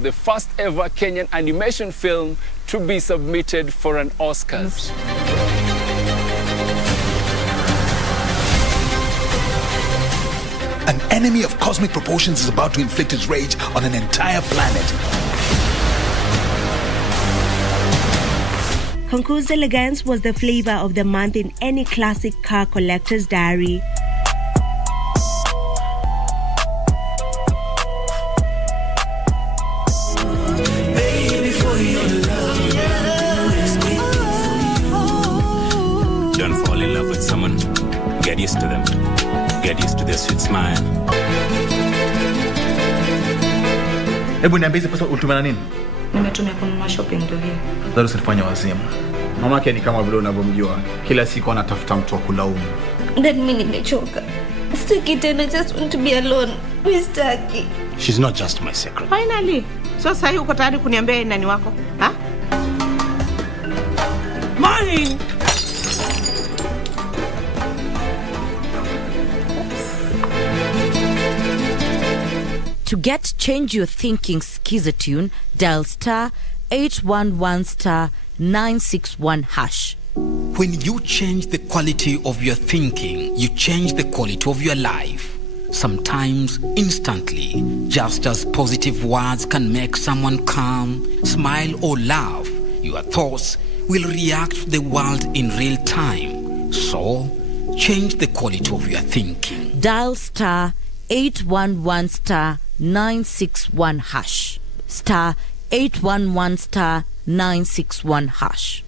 film, the first ever Kenyan animation film to be submitted for an Oscars. An enemy of cosmic proportions is about to inflict its rage on an entire planet. Concours Elegance was the flavor of the month in any classic car collector's diary. Don't fall in love with someone. Get used to them. Get used to their sweet smile. Hebu niambie pesa ulitumana nini? Nimetumia kununua shopping ndio hiyo. Ndio usifanye wazimu. Mamake ni kama vile unavyomjua. Kila siku anatafuta mtu wa kulaumu. Then mimi nimechoka. Sitaki tena, just want to be alone. Mistaki. She's not just my secret. Finally. So sasa uko tayari kuniambia yeye nani wako? Ha? Mine. To get Change Your Thinking Skizatune, dial star 811 star 961 hash. When you change the quality of your thinking, you change the quality of your life. Sometimes instantly, just as positive words can make someone calm, smile or laugh, your thoughts will react to the world in real time. So, change the quality of your thinking. Dial star 811 star 961 hash. Star 811 star 961 hash.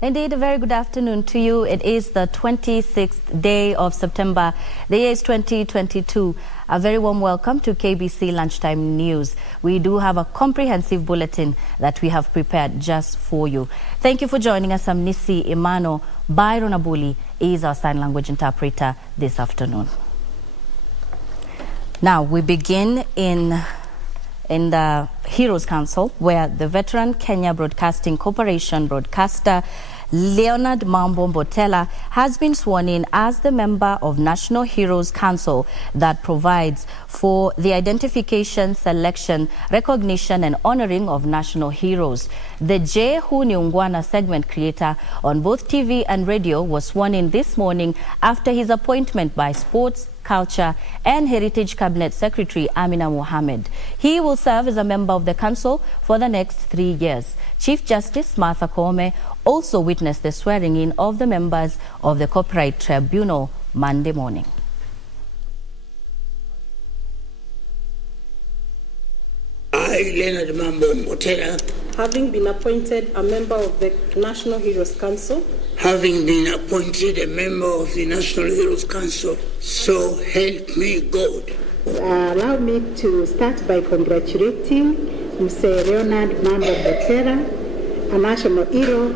Indeed, a very good afternoon to you. It is the 26th day of September. The year is 2022. A very warm welcome to KBC Lunchtime News. We do have a comprehensive bulletin that we have prepared just for you. Thank you for joining us. I'm Nisi Imano. Byron Abuli is our sign language interpreter this afternoon. Now, we begin in the Heroes Council, where the veteran Kenya Broadcasting Corporation broadcaster Leonard Mambo Mbotela has been sworn in as the member of National Heroes Council that provides for the identification, selection, recognition and honoring of national heroes. The Je Hu Niungwana segment creator on both TV and radio was sworn in this morning after his appointment by Sports, Culture and Heritage Cabinet Secretary Amina Mohammed. He will serve as a member of the council for the next 3 years. Chief Justice Martha Koome also witnessed the swearing in of the members of the Copyright Tribunal Monday morning. I, Leonard Mambo Mbotela, having been appointed a member of the National Heroes Council, having been appointed a member of the National Heroes Council, so help me God. Allow me to start by congratulating Mr. Leonard Mambo Mbotela, a national hero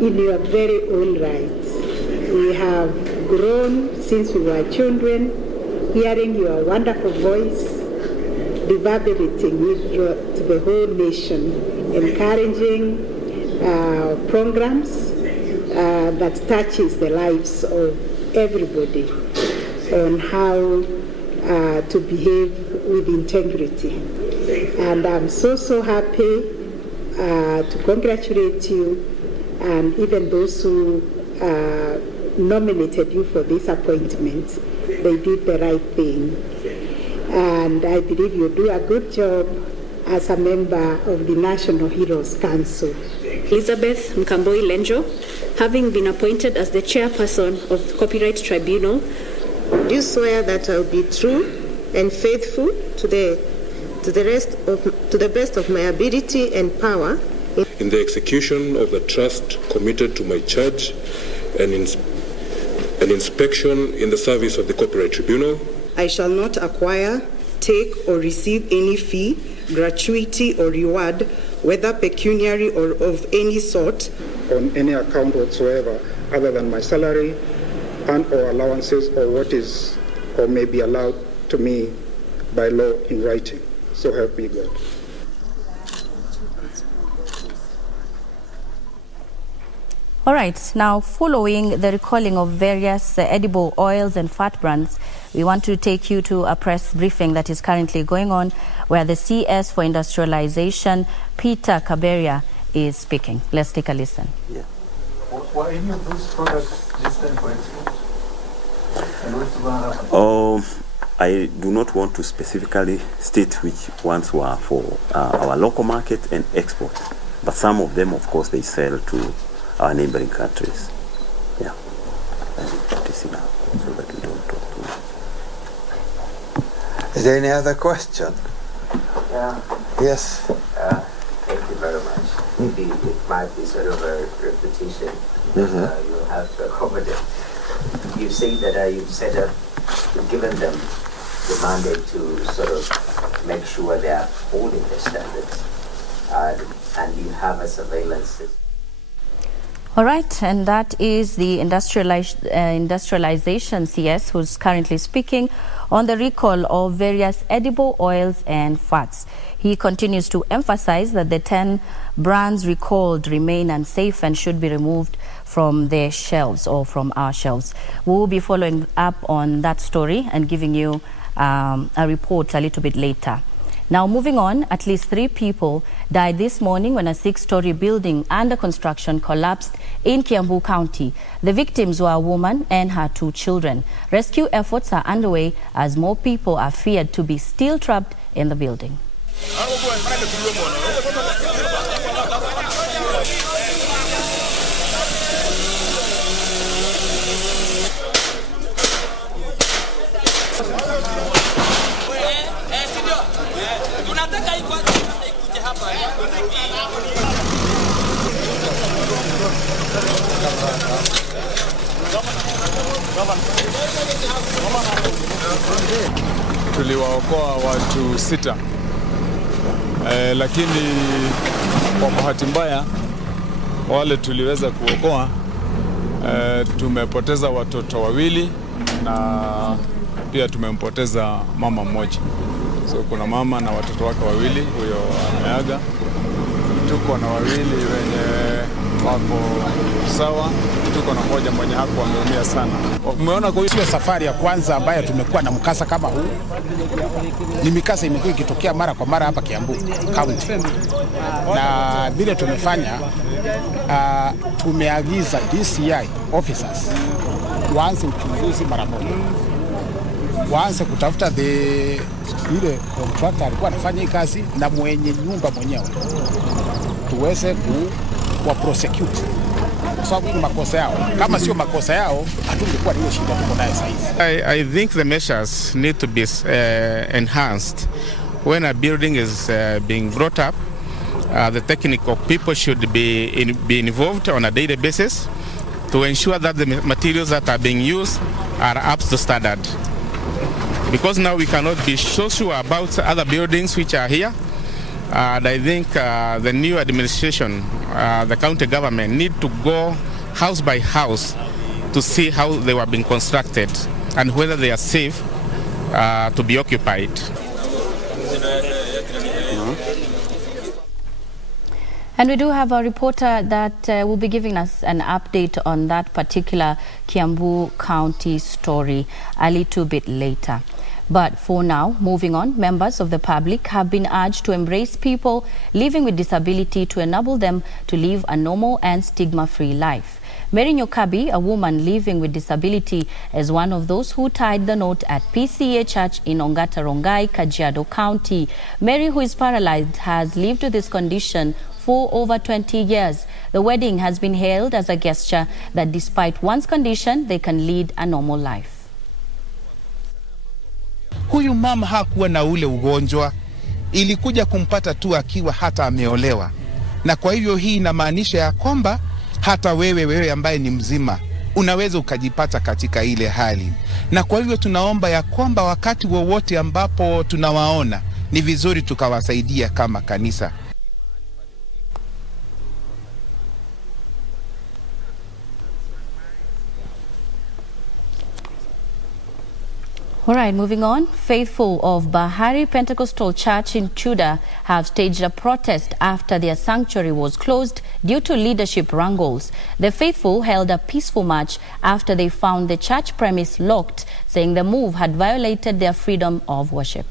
in your very own right. We have grown since we were children, hearing your wonderful voice, reverberating to the whole nation, encouraging programs that touches the lives of everybody on how to behave with integrity. And I'm so happy to congratulate you and even those who nominated you for this appointment. They did the right thing. And I believe you do a good job as a member of the National Heroes Council. Elizabeth Mkamboi Lenjo, having been appointed as the chairperson of the Copyright Tribunal, Do you swear that I will be true and faithful to the best of my ability and power in the execution of the trust committed to my charge and inspection in the service of the corporate tribunal. I shall not acquire, take, or receive any fee, gratuity, or reward, whether pecuniary or of any sort, on any account whatsoever other than my salary and or allowances or what is or may be allowed to me by law in writing. So help me God. All right, now following the recalling of various edible oils and fat brands, we want to take you to a press briefing that is currently going on where the CS for Industrialization, Peter Kaberia, is speaking. Let's take a listen. Yeah. Were any of those products destined for export? And what's going to happen? I do not want to specifically state which ones were for our local market and export, but some of them, of course, they sell to our neighboring countries. Yeah. And that is enough so that we don't talk too much. Is there any other question? Yeah. Yes. Thank you very much. Maybe it might be sort of a repetition, but you'll have to accommodate. You say that you've given them the mandate to sort of make sure they are holding the standards, and you have a surveillance system. All right, and that is the industrialization CS who's currently speaking on the recall of various edible oils and fats. He continues to emphasize that the 10 brands recalled remain unsafe and should be removed from their shelves or from our shelves. We will be following up on that story and giving you a report a little bit later. Now, moving on, at least 3 people died this morning when a 6-story building under construction collapsed in Kiambu County. The victims were a woman and her 2 children. Rescue efforts are underway as more people are feared to be still trapped in the building. Tuliwaokoa watu 6, lakini kwa bahati mbaya wale tuliweza kuokoa tumepoteza watoto 2 na pia tumempoteza mama mmoja. So kuna mama na watoto wake 2, huyo ameaga. Tuko na 2 wenye wako sawa, tuko na mmoja mwenye hapo ameumia sana. Umeona kwa hiyo safari ya kwanza ambayo tumekuwa na mkasa kama huu. Ni mikasa imekuwa ikitokea mara kwa mara hapa Kiambu County. Na vile tumefanya tumeagiza DCI officers waanze uchunguzi mara moja. Waanze kutafuta ile contractor alikuwa anafanya hii kazi na mwenye nyumba mwenyewe. Tuweze kuwa prosecute. Kwa sababu ni makosa yao. Kama sio makosa yao, hatungekuwa na hiyo shida tuko nayo sasa hivi. I think the measures need to be enhanced. When a building is being brought up, the technical people should be involved on a daily basis to ensure that the materials that are being used are up to standard. Because now we cannot be so sure about other buildings which are here. And I think the new administration, the county government, need to go house by house to see how they were being constructed and whether they are safe to be occupied. And we do have a reporter that will be giving us an update on that particular Kiambu County story a little bit later. But for now, moving on, members of the public have been urged to embrace people living with disability to enable them to live a normal and stigma-free life. Mary Nyokabi, a woman living with disability, is one of those who tied the knot at PCA Church in Ongata Rongai, Kajiado County. Mary, who is paralyzed, has lived with this condition for over 20 years. The wedding has been hailed as a gesture that despite one's condition, they can lead a normal life. Huyu mama hakuwa na ule ugonjwa, ilikuja kumpata tu akiwa hata ameolewa. Na kwa hivyo hii inamaanisha ya kwamba hata wewe ambaye ni mzima unaweza ukajipata katika ile hali. Na kwa hivyo tunaomba ya kwamba wakati wowote ambapo tunawaona ni vizuri tukawasaidia kama kanisa. All right, moving on. Faithful of Bahari Pentecostal Church in Chuda have staged a protest after their sanctuary was closed due to leadership wrangles. The faithful held a peaceful march after they found the church premise locked, saying the move had violated their freedom of worship.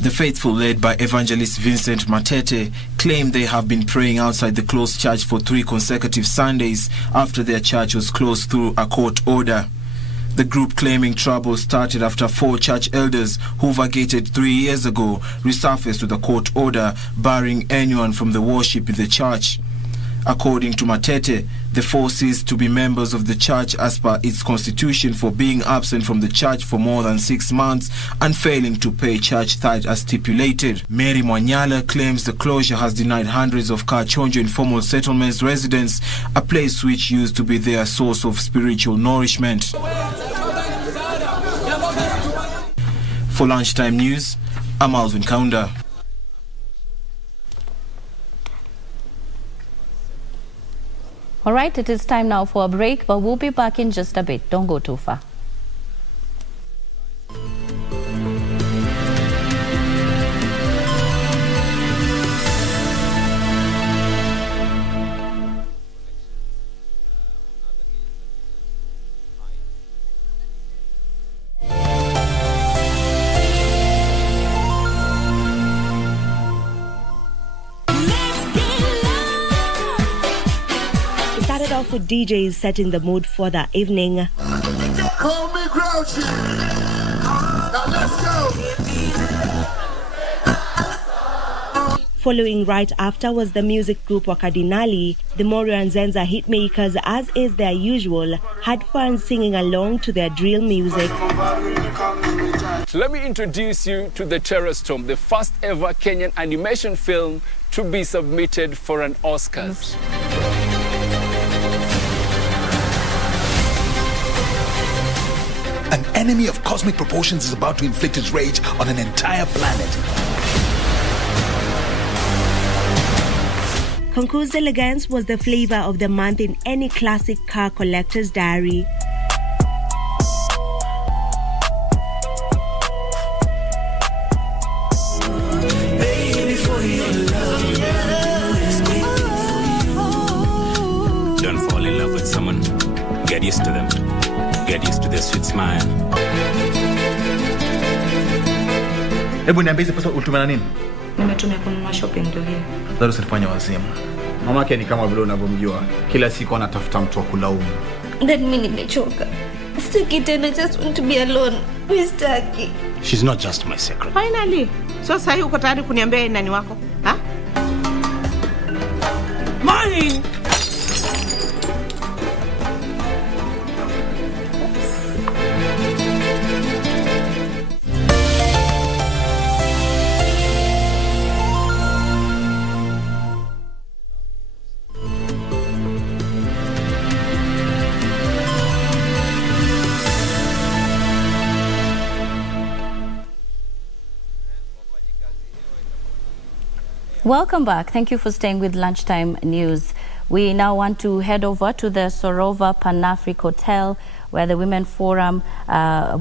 The faithful, led by Evangelist Vincent Matete, claim they have been praying outside the closed church for 3 consecutive Sundays after their church was closed through a court order. The group claiming trouble started after 4 church elders who vacated 3 years ago resurfaced with a court order barring anyone from the worship in the church. According to Matete, the 4 ceased to be members of the church as per its constitution for being absent from the church for more than 6 months and failing to pay church tithe as stipulated. Mary Mwanyala claims the closure has denied hundreds of Kachonjo informal settlements residents a place which used to be their source of spiritual nourishment. For Lunchtime News, I'm Alvin Kaunda. All right, it is time now for a break, but we'll be back in just a bit. Don't go too far. With DJs setting the mood for the evening. Call me Grouchy. Now let's go. Following right after was the music group Wakadinali. The Morio and Zenza hitmakers, as is their usual, had fun singing along to their drill music. Let me introduce you to The Terror Storm, the first ever Kenyan animation film to be submitted for an Oscars. An enemy of cosmic proportions is about to inflict its rage on an entire planet. Concours d'Elegance was the flavor of the month in any classic car collector's diary. Don't fall in love with someone. Get used to them. Get used to their sweet smile. Hebu niambie hizo pesa ulitumia nini? Nimetumia kununua shopping ndio hiyo. Ndio usifanye wazimu. Mamake ni kama vile unavyomjua. Kila siku anatafuta mtu wa kulaumu. Then mimi nimechoka. Sitaki tena, just want to be alone. Mistaki. She's not just my secret. Finally. So sasa uko tayari kuniambia nani wako? Ha? Morning. Welcome back. Thank you for staying with Lunchtime News. We now want to head over to the Sorova Pan-Afric Hotel, where the Women Forum,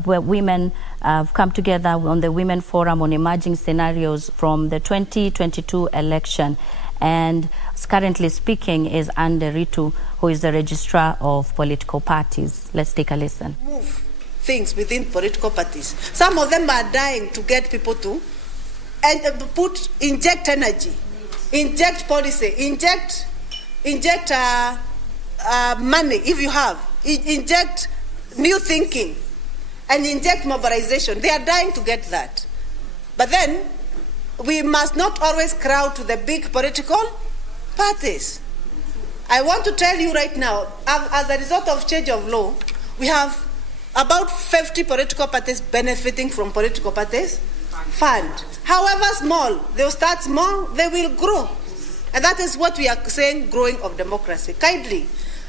where women have come together on the Women Forum on emerging scenarios from the 2022 election. And currently speaking is Ande Ritu, who is the registrar of political parties. Let's take a listen. Move things within political parties. Some of them are dying to get people to inject energy, inject policy, inject money if you have, inject new thinking, and inject mobilization. They are dying to get that. But then we must not always crowd to the big political parties. I want to tell you right now, as a result of change of law, we have about 50 political parties benefiting from political parties fund. However small, they'll start small, they will grow. And that is what we are saying, growing of democracy. Kindly,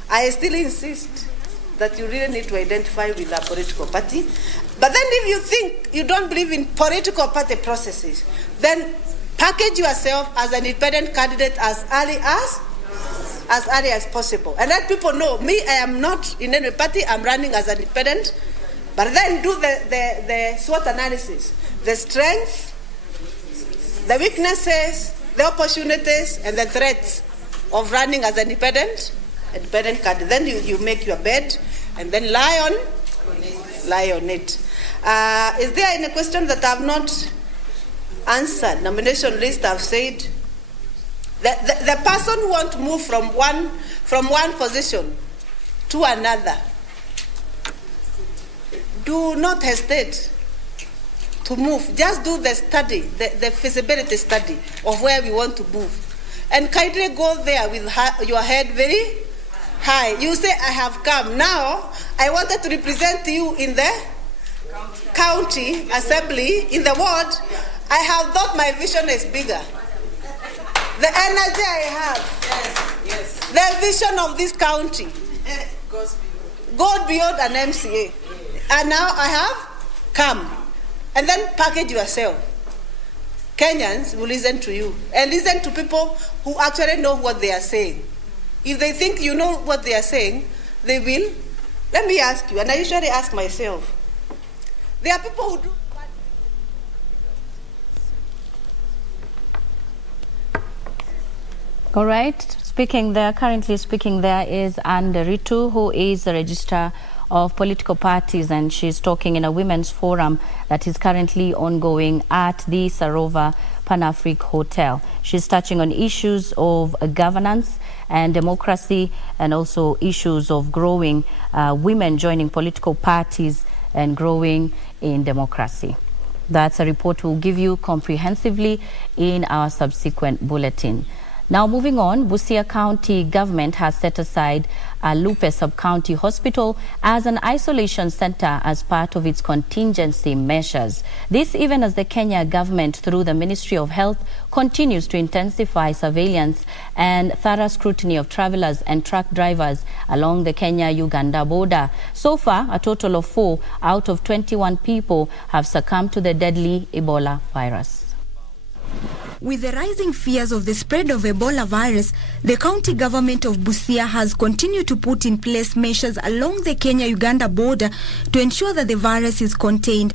I still insist that you really need to identify with a political party. But then if you think you don't believe in political party processes, then package yourself as an independent candidate as early as possible. And let people know, me, I am not in any party, I'm running as an independent. But then do the SWOT analysis, the strengths, the weaknesses, the opportunities, and the threats of running as an independent candidate. Then you make your bed and then lie on it. Is there any question that I have not answered? Nomination list, I've said. The person who wants to move from one position to another, do not hesitate to move. Just do the study, the feasibility study of where we want to move. And kindly go there with your head very high. You say, I have come. Now, I wanted to represent you in the county assembly, in the ward. I have thought my vision is bigger. The energy I have, the vision of this county goes beyond an MCA. And now I have come. And then package yourself. Kenyans will listen to you and listen to people who actually know what they are saying. If they think you know what they are saying, they will. Let me ask you, and I usually ask myself, there are people who do. All right. Currently speaking there is Anne Ritu, who is the Registrar of Political Parties, and she's talking in a women's forum that is currently ongoing at the Sarova Pan-Afric Hotel. She's touching on issues of governance and democracy, and also issues of growing women joining political parties and growing in democracy. That's a report we'll give you comprehensively in our subsequent bulletin. Now moving on, Busia County government has set aside a Lupe Sub-County Hospital as an isolation center as part of its contingency measures. This even as the Kenya government, through the Ministry of Health, continues to intensify surveillance and thorough scrutiny of travelers and truck drivers along the Kenya-Uganda border. So far, a total of 4 out of 21 people have succumbed to the deadly Ebola virus. With the rising fears of the spread of Ebola virus, the county government of Busia has continued to put in place measures along the Kenya-Uganda border to ensure that the virus is contained.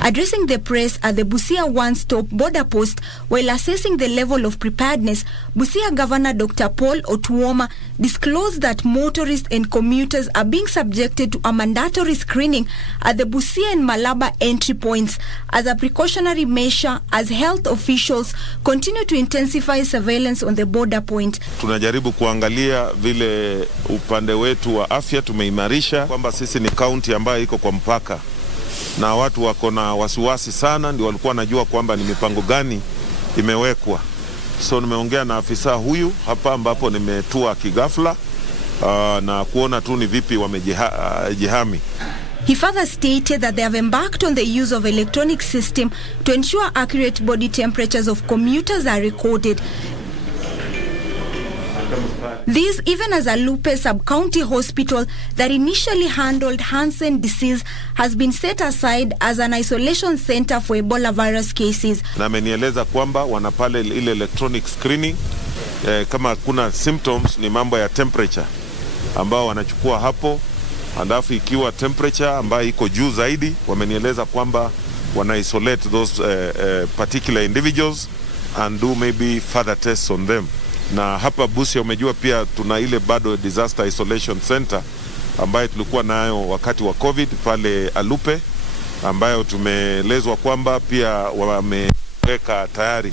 Addressing the press at the Busia one-stop border post while assessing the level of preparedness, Busia Governor Dr. Paul Otuoma disclosed that motorists and commuters are being subjected to a mandatory screening at the Busia and Malaba entry points as a precautionary measure as health officials continue to intensify surveillance on the border point. Tunajaribu kuangalia vile upande wetu wa afya tumeimarisha, kwamba sisi ni kaunti ambayo iko kwa mpaka na watu wako na wasiwasi sana, ndio walikuwa najua kwamba ni mipango gani imewekwa. So nimeongea na afisa huyu hapa ambapo nimetua kigafla na kuona tu ni vipi wamejihami. He further stated that they have embarked on the use of electronic system to ensure accurate body temperatures of commuters are recorded. This even as a Lupe Sub-County Hospital that initially handled Hansen disease has been set aside as an isolation center for Ebola virus cases. Na amenieleza kwamba wana pale ile electronic screening, kama kuna symptoms ni mambo ya temperature ambao wanachukua hapo, alafu ikiwa temperature ambayo iko juu zaidi, wamenieleza kwamba wana isolate those particular individuals and do maybe further tests on them. Na hapa Busia umejua pia tuna ile bado disaster isolation center ambayo tulikuwa nayo wakati wa COVID pale Alupe, ambayo tumeelezwa kwamba pia wameweka tayari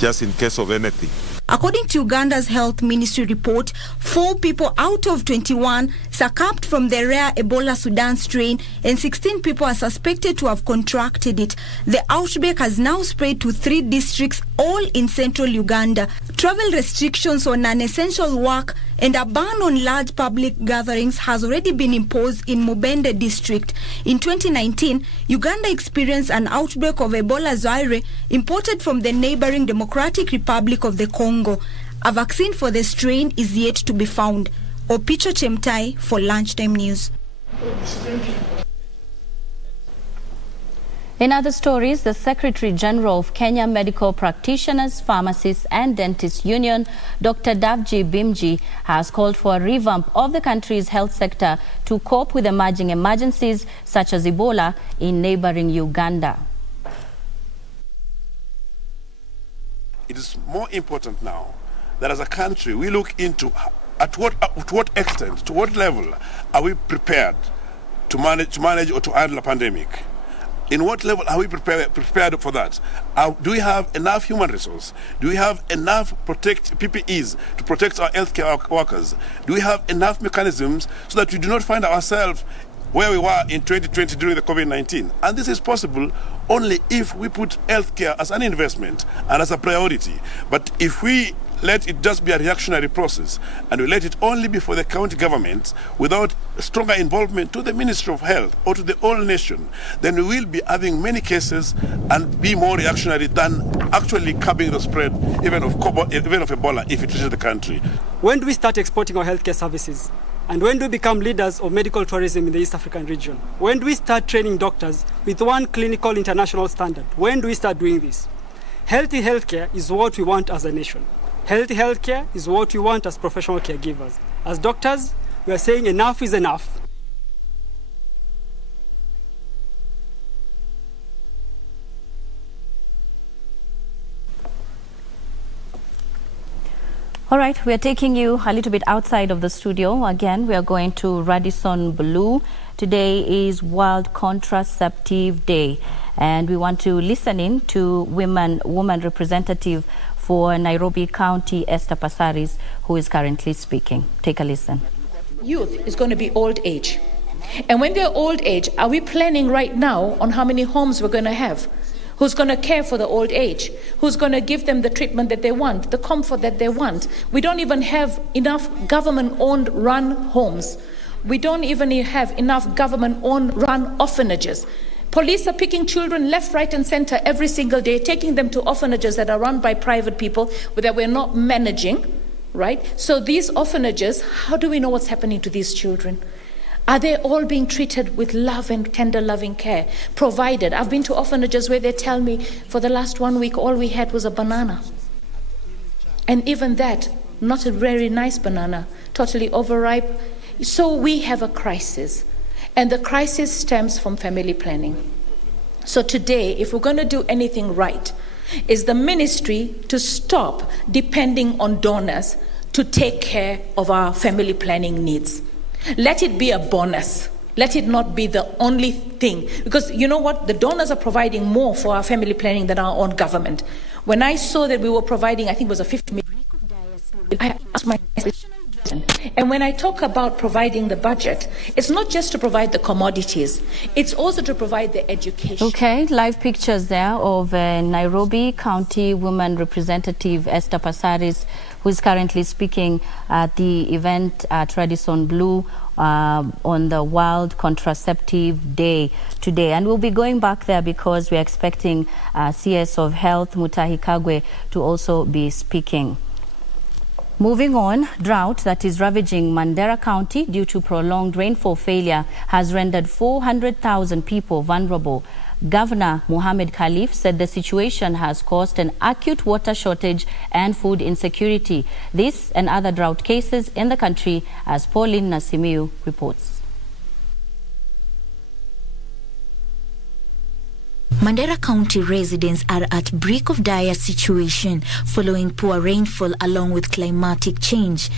just in case of anything. According to Uganda's health ministry report, 4 people out of 21 succumbed from the rare Ebola Sudan strain and 16 people are suspected to have contracted it. The outbreak has now spread to 3 districts, all in central Uganda. Travel restrictions on non-essential work and a ban on large public gatherings has already been imposed in Mubende district. In 2019, Uganda experienced an outbreak of Ebola Zaire imported from the neighboring Democratic Republic of the Congo. A vaccine for the strain is yet to be found. Opicho Chemtai for Lunchtime News. In other stories, the Secretary General of Kenya Medical Practitioners, Pharmacists and Dentists Union, Dr. Davji Bimji, has called for a revamp of the country's health sector to cope with emerging emergencies such as Ebola in neighboring Uganda. It is more important now that as a country we look into to what extent, to what level are we prepared to manage or to handle a pandemic. In what level are we prepared for that? Do we have enough human resource? Do we have enough PPEs to protect our healthcare workers? Do we have enough mechanisms so that we do not find ourselves where we were in 2020 during the COVID-19? And this is possible only if we put healthcare as an investment and as a priority. But if we let it just be a reactionary process and we let it only be for the county government without stronger involvement to the Ministry of Health or to the whole nation, then we will be having many cases and be more reactionary than actually curbing the spread even of Ebola if it reaches the country. When do we start exporting our healthcare services? And when do we become leaders of medical tourism in the East African region? When do we start training doctors with one clinical international standard? When do we start doing this? Healthy healthcare is what we want as a nation. Healthy healthcare is what we want as professional caregivers. As doctors, we are saying enough is enough. All right, we are taking you a little bit outside of the studio. Again, we are going to Radisson Blu. Today is World Contraceptive Day, and we want to listen in to woman representative for Nairobi County, Esther Passaris, who is currently speaking. Take a listen. Youth is going to be old age. And when they're old age, are we planning right now on how many homes we're going to have? Who's going to care for the old age? Who's going to give them the treatment that they want, the comfort that they want? We don't even have enough government-owned run homes. We don't even have enough government-owned run orphanages. Police are picking children left, right, and center every single day, taking them to orphanages that are run by private people that we're not managing, right? So these orphanages, how do we know what's happening to these children? Are they all being treated with love and tender loving care provided? I've been to orphanages where they tell me for the last 1 week, all we had was a banana. And even that, not a very nice banana, totally overripe. So we have a crisis. And the crisis stems from family planning. So today, if we're going to do anything right, is the ministry to stop depending on donors to take care of our family planning needs. Let it be a bonus. Let it not be the only thing. Because you know what? The donors are providing more for our family planning than our own government. When I saw that we were providing, I think it was a 50 million, I asked my question. And when I talk about providing the budget, it's not just to provide the commodities, it's also to provide the education. Okay, live pictures there of Nairobi County Woman Representative Esther Passaris, who is currently speaking at the event at Radisson Blu on the World Contraceptive Day today. And we'll be going back there because we're expecting CS of Health, Mutahi Kagwe, to also be speaking. Moving on, drought that is ravaging Mandera County due to prolonged rainfall failure has rendered 400,000 people vulnerable. Governor Mohamed Khalif said the situation has caused an acute water shortage and food insecurity. This and other drought cases in the country, as Pauline Nasimiu reports. Mandera County residents are at brink of dire situation following poor rainfall along with climatic change.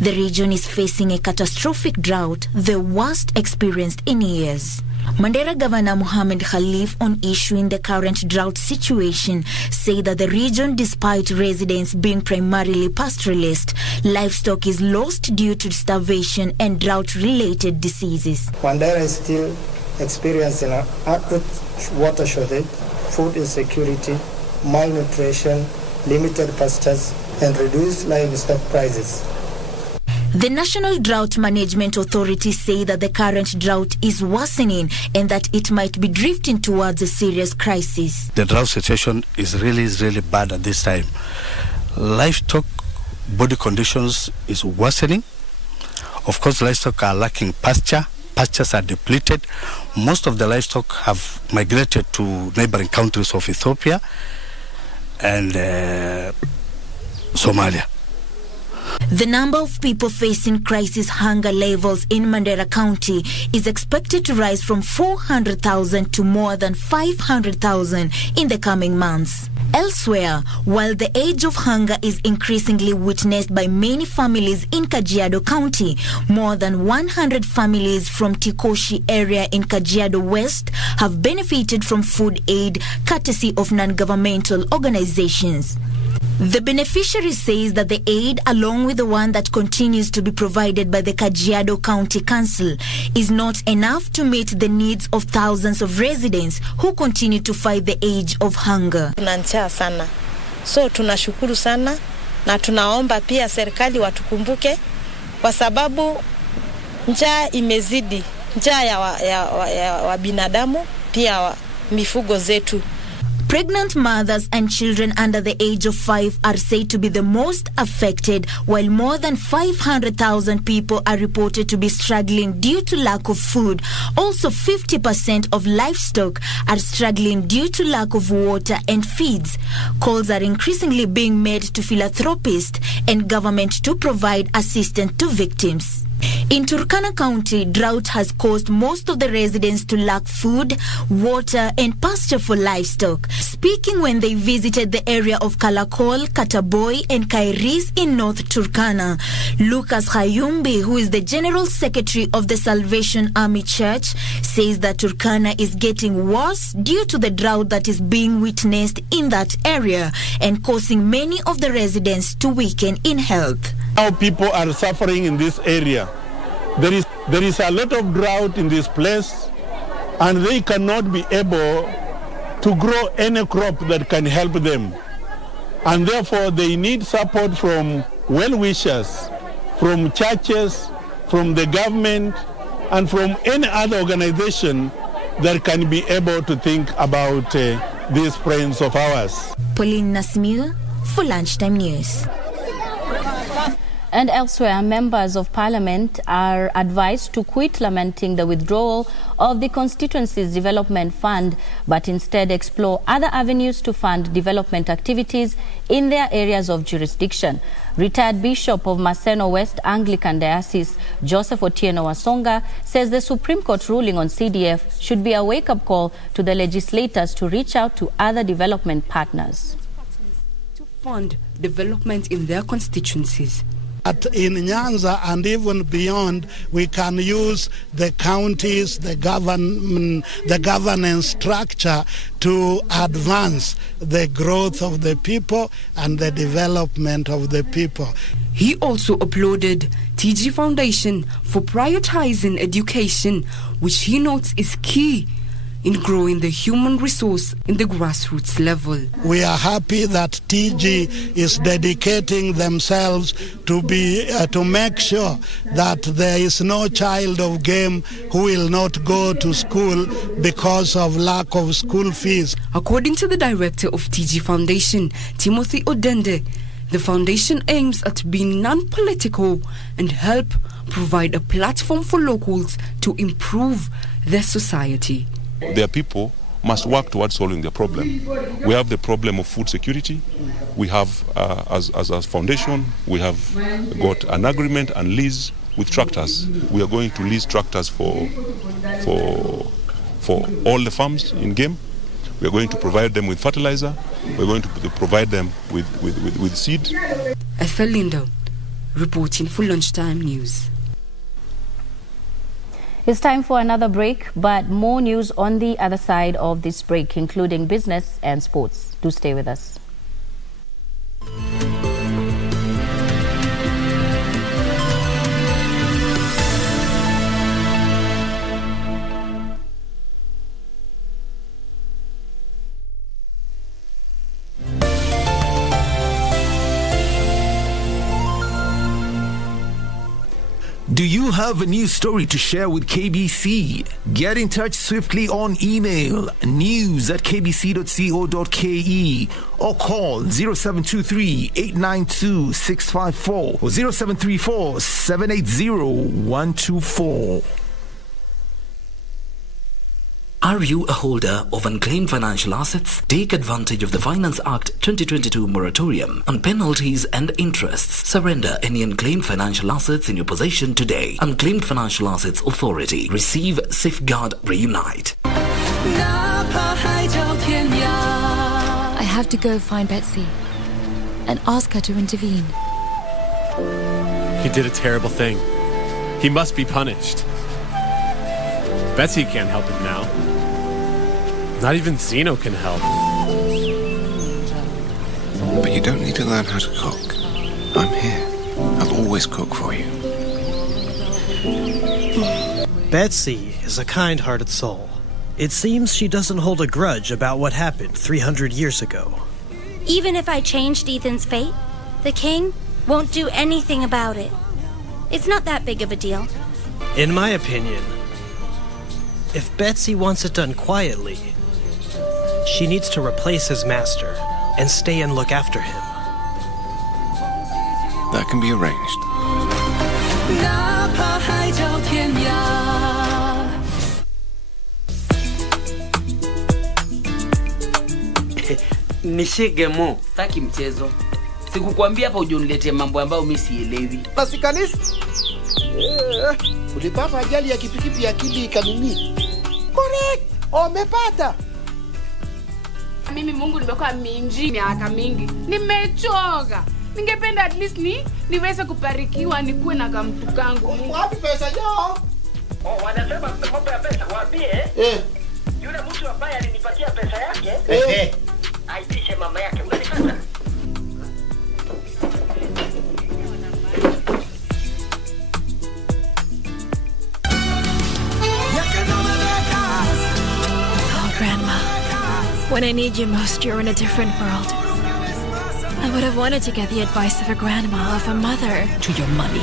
The region is facing a catastrophic drought, the worst experienced in years. Mandera Governor Mohamed Khalif, on issuing the current drought situation, said that the region, despite residents being primarily pastoralist, livestock is lost due to starvation and drought-related diseases. Mandera is still experiencing an acute water shortage, food insecurity, malnutrition, limited pastures, and reduce livestock prices. The National Drought Management Authority say that the current drought is worsening and that it might be drifting towards a serious crisis. The drought situation is really bad at this time. Livestock body conditions is worsening. Of course, livestock are lacking pasture. Pastures are depleted. Most of the livestock have migrated to neighboring countries of Ethiopia and Somalia. The number of people facing crisis hunger levels in Mandera County is expected to rise from 400,000 to more than 500,000 in the coming months. Elsewhere, while the age of hunger is increasingly witnessed by many families in Kajiado County, more than 100 families from Tikoshi area in Kajiado West have benefited from food aid courtesy of non-governmental organizations. The beneficiary says that the aid, along with the one that continues to be provided by the Kajiado County Council, is not enough to meet the needs of thousands of residents who continue to fight the age of hunger. Tuna njaa sana. So tunashukuru sana na tunaomba pia serikali watukumbuke kwa sababu njaa imezidi. Njaa ya binadamu pia mifugo zetu. Pregnant mothers and children under the age of 5 are said to be the most affected, while more than 500,000 people are reported to be struggling due to lack of food. Also, 50% of livestock are struggling due to lack of water and feeds. Calls are increasingly being made to philanthropists and government to provide assistance to victims. In Turkana County, drought has caused most of the residents to lack food, water, and pasture for livestock. Speaking when they visited the area of Kalakol, Kataboy, and Kairis in North Turkana, Lucas Hayumbi, who is the General Secretary of the Salvation Army Church, says that Turkana is getting worse due to the drought that is being witnessed in that area and causing many of the residents to weaken in health. Now people are suffering in this area. There is a lot of drought in this place, and they cannot be able to grow any crop that can help them. And therefore they need support from well-wishers, from churches, from the government, and from any other organization that can be able to think about these friends of ours. Pauline Nasmir for Lunchtime News. And elsewhere, members of parliament are advised to quit lamenting the withdrawal of the constituency's development fund, but instead explore other avenues to fund development activities in their areas of jurisdiction. Retired Bishop of Maseno West Anglican Diocese, Joseph Otieno Wasonga, says the Supreme Court ruling on CDF should be a wake-up call to the legislators to reach out to other development partners. To fund development in their constituencies. In Nyanza and even beyond, we can use the counties, the governance structure to advance the growth of the people and the development of the people. He also applauded TG Foundation for prioritizing education, which he notes is key in growing the human resource in the grassroots level. We are happy that TG is dedicating themselves to make sure that there is no child of game who will not go to school because of lack of school fees. According to the director of TG Foundation, Timothy Odende, the foundation aims at being non-political and help provide a platform for locals to improve their society. Their people must work towards solving their problem. We have the problem of food security. We have, as a foundation, we have got an agreement and lease with tractors. We are going to lease tractors for all the farms in game. We are going to provide them with fertilizer. We're going to provide them with seed. Ethel Lindo, reporting for Lunchtime News. It's time for another break, but more news on the other side of this break, including business and sports. Do stay with us. you have a news story to share with KBC? Get in touch swiftly on email news@kbc.co.ke or call 0723-892-654 or 0734-780-124. Are you a holder of unclaimed financial assets? Take advantage of the Finance Act 2022 moratorium on penalties and interests. Surrender any unclaimed financial assets in your possession today. Unclaimed Financial Assets Authority. Receive, safeguard, reunite. I have to go find Betsy and ask her to intervene. He did a terrible thing. He must be punished. Betsy can't help him now. Not even Zeno can help. But you don't need to learn how to cook. I'm here. I'll always cook for you. Betsy is a kind-hearted soul. It seems she doesn't hold a grudge about what happened 300 years ago. Even if I changed Ethan's fate, the king won't do anything about it. It's not that big of a deal. In my opinion, if Betsy wants it done quietly, she needs to replace his master and stay and look after him. That can be arranged. Nishigemo, taki mchezo. Sikukwambia hapa ujoniletee mambo ambayo mimi sielewi. Nasikanisi? Ulipata ajali ya kipikipi ya akili ikanini? Correct. Umepata. Mimi Mungu nimekuwa minji miaka mingi. Nimechoka. Ningependa at least niweze kuparikiwa nikuwe na kamtu kangu. Wapi pesa yao? Oh, wanasema mambo ya pesa waambie. Yule mtu ambaye alinipatia pesa yake. Aitishe mama yake. Unanipata? Grandma, when I need you most, you're in a different world. I would have wanted to get the advice of a grandma, of a mother. To your money.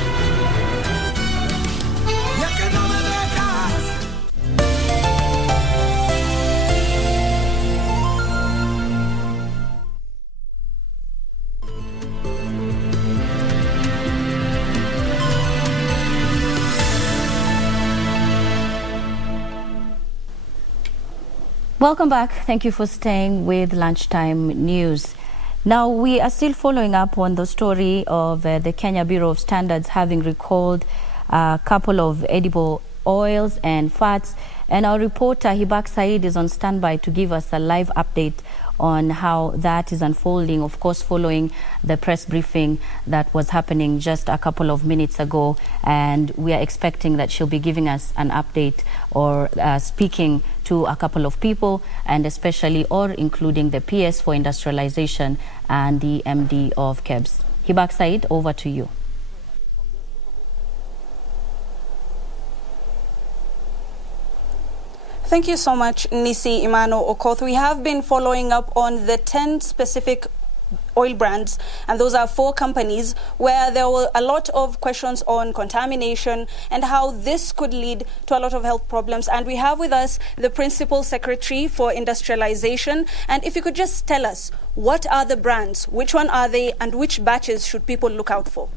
Welcome back. Thank you for staying with Lunchtime News. Now, we are still following up on the story of the Kenya Bureau of Standards having recalled a couple of edible oils and fats. And our reporter, Hibak Said, is on standby to give us a live update on how that is unfolding, of course, following the press briefing that was happening just a couple of minutes ago. And we are expecting that she'll be giving us an update or speaking to a couple of people, and especially or including the PS for Industrialization and the MD of KEBS. Hibak Said, over to you. Thank you so much, Nisi Imano Okoth. We have been following up on the 10 specific oil brands, and those are 4 companies where there were a lot of questions on contamination and how this could lead to a lot of health problems. And we have with us the Principal Secretary for Industrialization. And if you could just tell us, what are the brands, which one are they, and which batches should people look out for?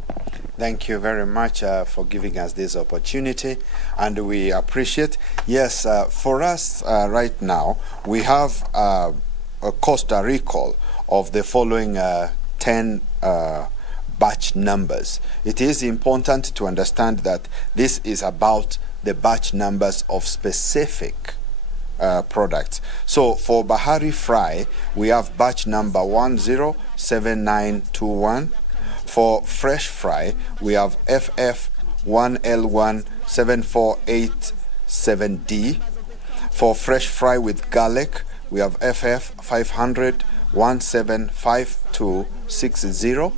Thank you very much for giving us this opportunity, and we appreciate. Yes, for us right now, we have a Costa recall of the following 10 batch numbers. It is important to understand that this is about the batch numbers of specific products. So for Bahari Fry, we have batch number 107921. For Fresh Fry, we have FF1L1748-7D. For Fresh Fry with Garlic, we have FF500-175260.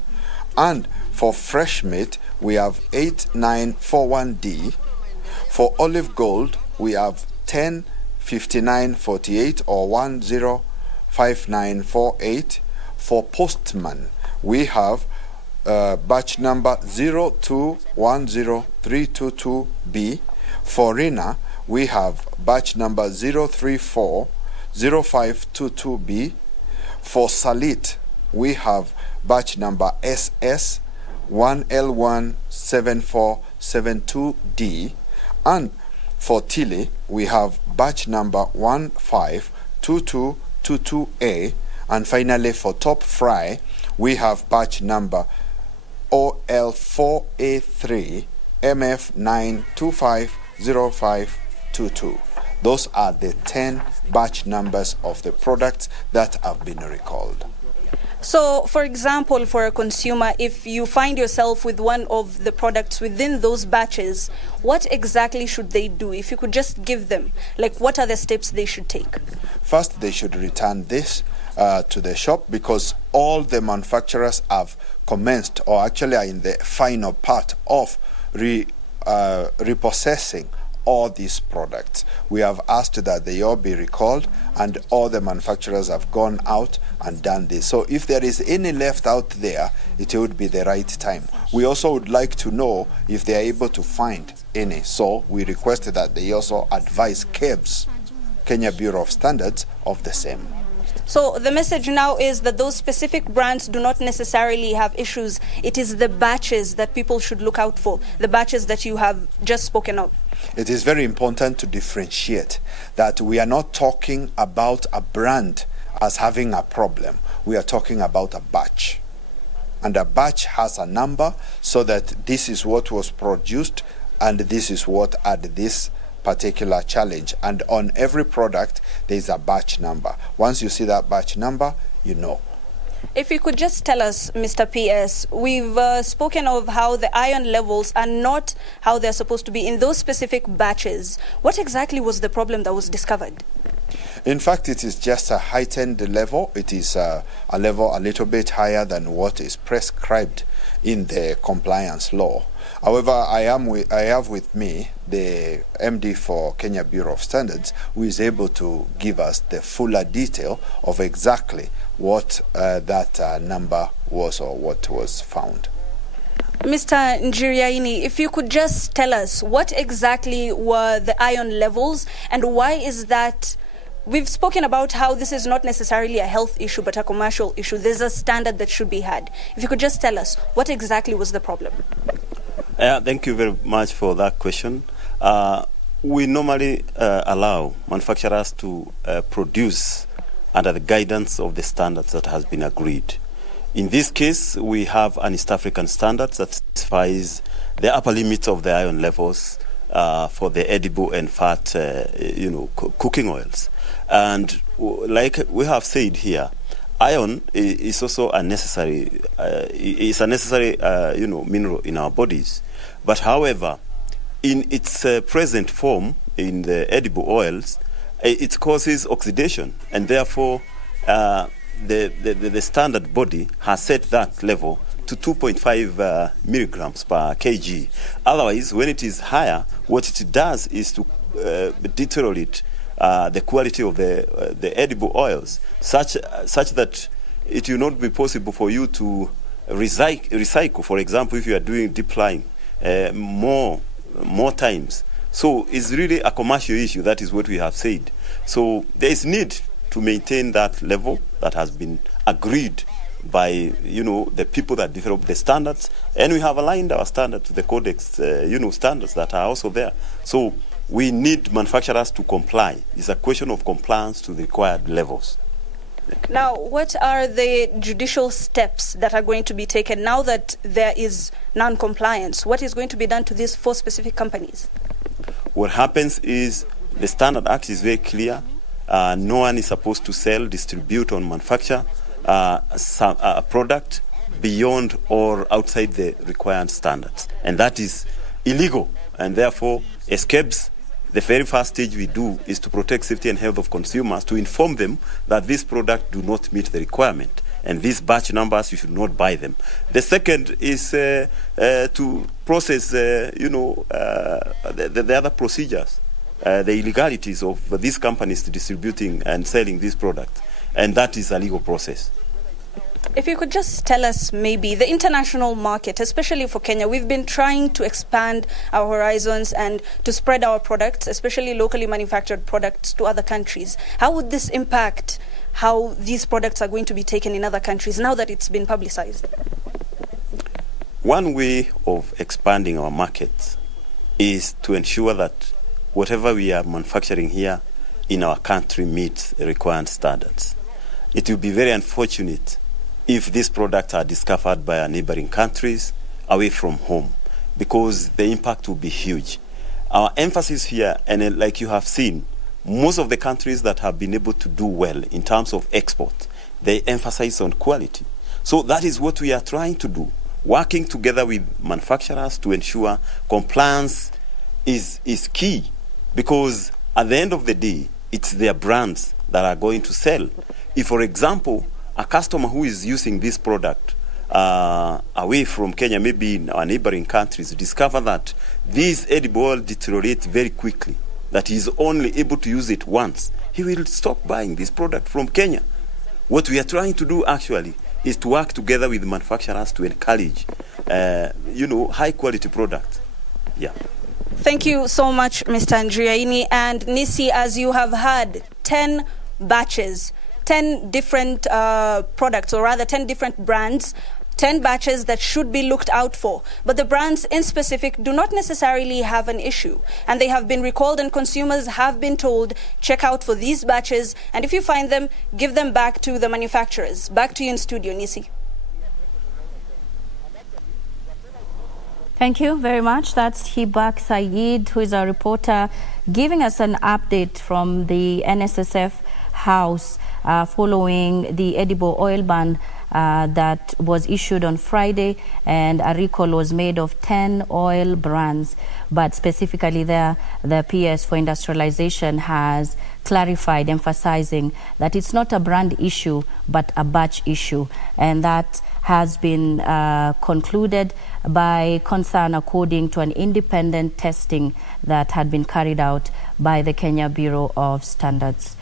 And for Fresh Meat, we have 8941D. For Olive Gold, we have 105948 or 105948. For Postman, we have batch number 0210322B. For Rina, we have batch number 0340522B. For Salit, we have batch number SS 1L17472D. And for Tili, we have batch number 152222A. And finally, for Top Fry, we have batch number OL4A3 MF9250522. Those are the 10 batch numbers of the products that have been recalled. So, for example, for a consumer, if you find yourself with one of the products within those batches, what exactly should they do? If you could just give them, like, what are the steps they should take? First, they should return this to the shop, because all the manufacturers have commenced, or actually are in the final part of repossessing all these products. We have asked that they all be recalled, and all the manufacturers have gone out and done this. So if there is any left out there, it would be the right time. We also would like to know if they are able to find any. So we request that they also advise KEBS, Kenya Bureau of Standards, of the same. So the message now is that those specific brands do not necessarily have issues. It is the batches that people should look out for, the batches that you have just spoken of. It is very important to differentiate that we are not talking about a brand as having a problem. We are talking about a batch. And a batch has a number, so that this is what was produced and this is what had this particular challenge. And on every product, there is a batch number. Once you see that batch number, you know. If you could just tell us, Mr. PS, we've spoken of how the iron levels are not how they're supposed to be in those specific batches. What exactly was the problem that was discovered? In fact, it is just a heightened level. It is a level a little bit higher than what is prescribed in the compliance law. However, I have with me the MD for Kenya Bureau of Standards, who is able to give us the fuller detail of exactly what that number was, or what was found. Mr. Njiriaini, if you could just tell us what exactly were the iron levels, and why is that? We've spoken about how this is not necessarily a health issue but a commercial issue. There's a standard that should be had. If you could just tell us what exactly was the problem. Thank you very much for that question. We normally allow manufacturers to produce under the guidance of the standards that has been agreed. In this case, we have an East African standard that specifies the upper limits of the iron levels for the edible and fat, cooking oils. And like we have said here, iron is also a necessary, mineral in our bodies. But however, in its present form, in the edible oils, it causes oxidation, and therefore the standard body has set that level to 2.5 milligrams per kg. Otherwise, when it is higher, what it does is to deteriorate the quality of the edible oils, such that it will not be possible for you to recycle. For example, if you are doing deep frying more times. So it's really a commercial issue. That is what we have said. So there is need to maintain that level that has been agreed by the people that develop the standards, and we have aligned our standards to the codex standards that are also there. So we need manufacturers to comply. It's a question of compliance to the required levels. Now, what are the judicial steps that are going to be taken now that there is non-compliance? What is going to be done to these 4 specific companies? What happens is the Standard Act is very clear. No one is supposed to sell, distribute, or manufacture a product beyond or outside the required standards. And that is illegal. And therefore, as KEBS, the very first stage we do is to protect safety and health of consumers, to inform them that this product do not meet the requirement. And these batch numbers, you should not buy them. The second is to process, the other procedures, the illegalities of these companies distributing and selling these products. And that is a legal process. If you could just tell us maybe the international market, especially for Kenya, we've been trying to expand our horizons and to spread our products, especially locally manufactured products, to other countries. How would this impact how these products are going to be taken in other countries now that it's been publicized? One way of expanding our markets is to ensure that whatever we are manufacturing here in our country meets the required standards. It will be very unfortunate if these products are discovered by our neighboring countries away from home, because the impact will be huge. Our emphasis here, and like you have seen, most of the countries that have been able to do well in terms of export, they emphasize on quality. So that is what we are trying to do, working together with manufacturers to ensure compliance is key, because at the end of the day, it's their brands that are going to sell. If, for example, a customer who is using this product away from Kenya, maybe in our neighboring countries, discover that this edible oil deteriorates very quickly, that he is only able to use it once, he will stop buying this product from Kenya. What we are trying to do actually is to work together with manufacturers to encourage, high quality products. Yeah. Thank you so much, Mr. Andriaini. And Nisi, as you have had 10 batches, 10 different products, or rather 10 different brands, 10 batches that should be looked out for. But the brands in specific do not necessarily have an issue. And they have been recalled, and consumers have been told, check out for these batches. And if you find them, give them back to the manufacturers. Back to you in studio, Nisi. Thank you very much. That's Hibak Saeed, who is our reporter, giving us an update from the NSSF House following the edible oil ban that was issued on Friday, and a recall was made of 10 oil brands. But specifically there, the PS for Industrialization has clarified, emphasizing that it's not a brand issue, but a batch issue. And that has been concluded by concern, according to an independent testing that had been carried out by the Kenya Bureau of Standards.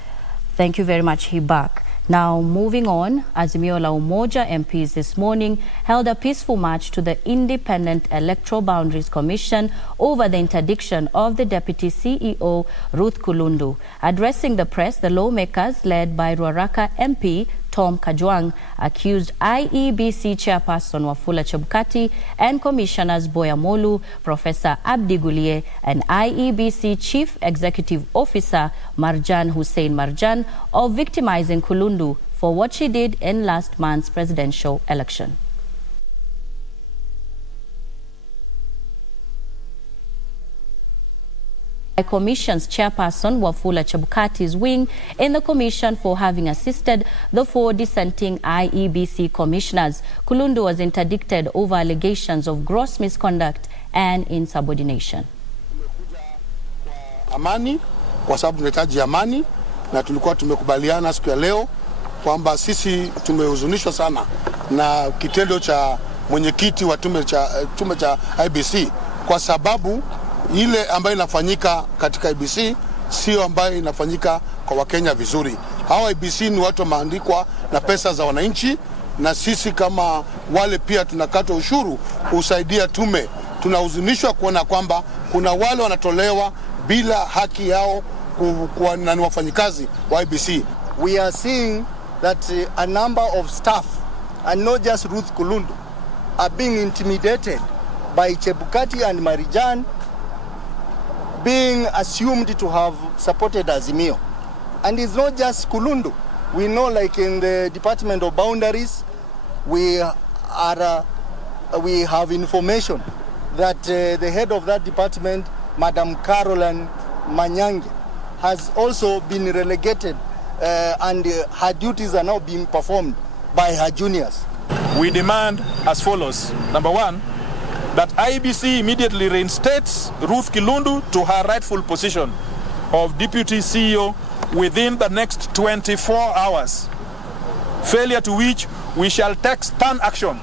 Thank you very much, Hibak. Now, moving on, Azimio la Umoja MPs this morning held a peaceful march to the Independent Electoral Boundaries Commission over the interdiction of the Deputy CEO, Ruth Kulundu. Addressing the press, the lawmakers, led by Ruaraka MP Tom Kajwang, accused IEBC Chairperson Wafula Chebukati and Commissioners Boya Molu, Professor Abdi Gulie, and IEBC Chief Executive Officer Marjan Hussein Marjan of victimizing Kulundu for what she did in last month's presidential election. Commission's chairperson Wafula Chebukati's wing in the commission for having assisted the 4 dissenting IEBC commissioners. Kulundu was interdicted over allegations of gross misconduct and insubordination. Amani, kwa sababu tunahitaji amani, na tulikuwa tumekubaliana siku ya leo kwamba sisi tumehuzunishwa sana na kitendo cha mwenyekiti wa tume cha IEBC, kwa sababu ile ambayo inafanyika katika IEBC sio ambayo inafanyika kwa Wakenya vizuri. Hawa IEBC ni watu wameandikwa na pesa za wananchi, na sisi kama wale pia tunakata ushuru usaidia tume. Tunahuzunishwa kuona kwamba kuna wale wanatolewa bila haki yao kwa nani wafanyikazi wa IEBC. We are seeing that a number of staff, and not just Ruth Kulundu, are being intimidated by Chebukati and Marijan, being assumed to have supported Azimio. And it's not just Kulundu. We know, like in the Department of Boundaries, we have information that the head of that department, Madam Caroline Manyange, has also been relegated and her duties are now being performed by her juniors. We demand as follows. Number one, that IEBC immediately reinstates Ruth Kulundu to her rightful position of Deputy CEO within the next 24 hours. Failure to which we shall take stern action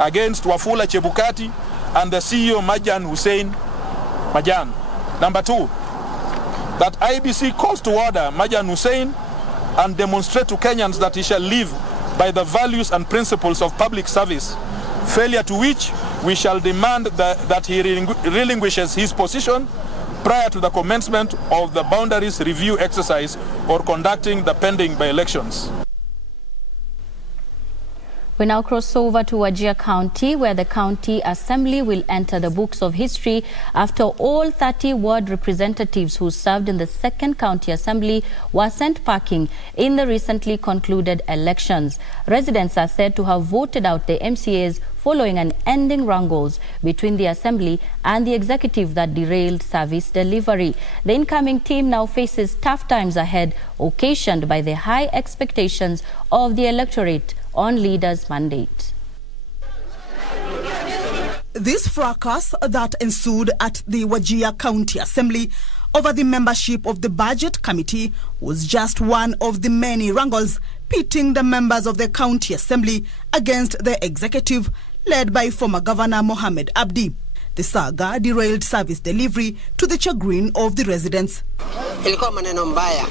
against Wafula Chebukati and the CEO Marjan Hussein Marjan. Number two, that IEBC calls to order Marjan Hussein and demonstrate to Kenyans that he shall leave by the values and principles of public service, failure to which we shall demand that he relinquishes his position prior to the commencement of the boundaries review exercise or conducting the pending by-elections. We now cross over to Wajir County, where the County Assembly will enter the books of history after all 30 ward representatives who served in the 2nd County Assembly were sent packing in the recently concluded elections. Residents are said to have voted out the MCAs following an ending wrangles between the Assembly and the Executive that derailed service delivery. The incoming team now faces tough times ahead, occasioned by the high expectations of the electorate on leaders' mandate. This fracas that ensued at the Wajir County Assembly over the membership of the Budget Committee was just one of the many wrangles pitting the members of the County Assembly against the Executive led by former Governor Mohamed Abdi. The saga derailed service delivery to the chagrin of the residents. Ilikuwa maneno mbaya.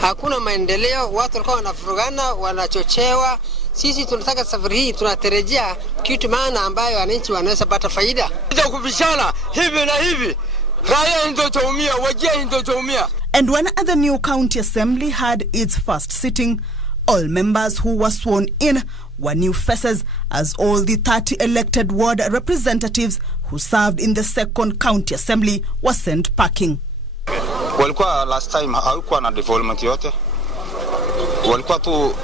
Hakuna maendeleo, watu walikuwa wanafurugana, wanachochewa. Sisi tunataka safari hii tunatarajia kitu maana ambayo wananchi wanaweza pata faida. Kubishana hivi na hivi. Raia ndio taumia, Wajir ndio taumia. And when the new county assembly had its first sitting, all members who were sworn in were new faces, as all the 30 elected ward representatives who served in the 2nd county assembly were sent packing. Walikuwa last time haikuwa na development yote. Walikuwa tu